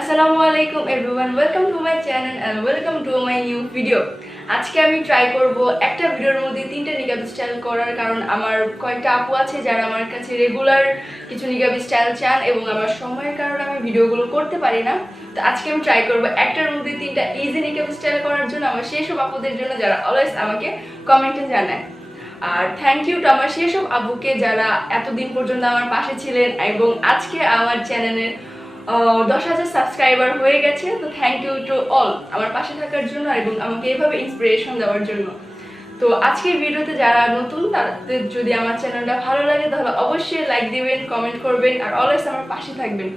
আসসালামু আলাইকুম everyone, welcome to my channel and welcome to my new video. আজকে আমি ট্রাই করব একটা ভিডিওর মধ্যে তিনটা নিকাব স্টাইল করার, কারণ আমার কয়েকটা আপু আছে যারা আমার কাছে রেগুলার কিছু নিকাব স্টাইল চান এবং আমার সময়ের কারণে আমি ভিডিওগুলো করতে পারি না। তো আজকে আমি ট্রাই করব একটার মধ্যে তিনটা ইজি নিকাব স্টাইল করার জন্য, আমার সেই সব আপুদের জন্য যারা অলওয়েজ আমাকে কমেন্টে জানায়। আর থ্যাংক ইউ টু আমার সেই সব আপুকে যারা এতদিন পর্যন্ত আমার পাশে ছিলেন এবং আজকে আমার চ্যানেলের 10,000 সাবস্ক্রাইবার হয়ে গেছে। তো থ্যাংক ইউ টু অল আমার পাশে থাকার জন্য এবং আমাকে এইভাবে ইন্সপিরেশন দেওয়ার জন্য। তো আজকের ভিডিওতে যারা নতুন তাদের যদি আমার চ্যানেলটা ভালো লাগে তাহলে অবশ্যই লাইক দিবেন, কমেন্ট করবেন আর অলওয়েজ আমার পাশে থাকবেন।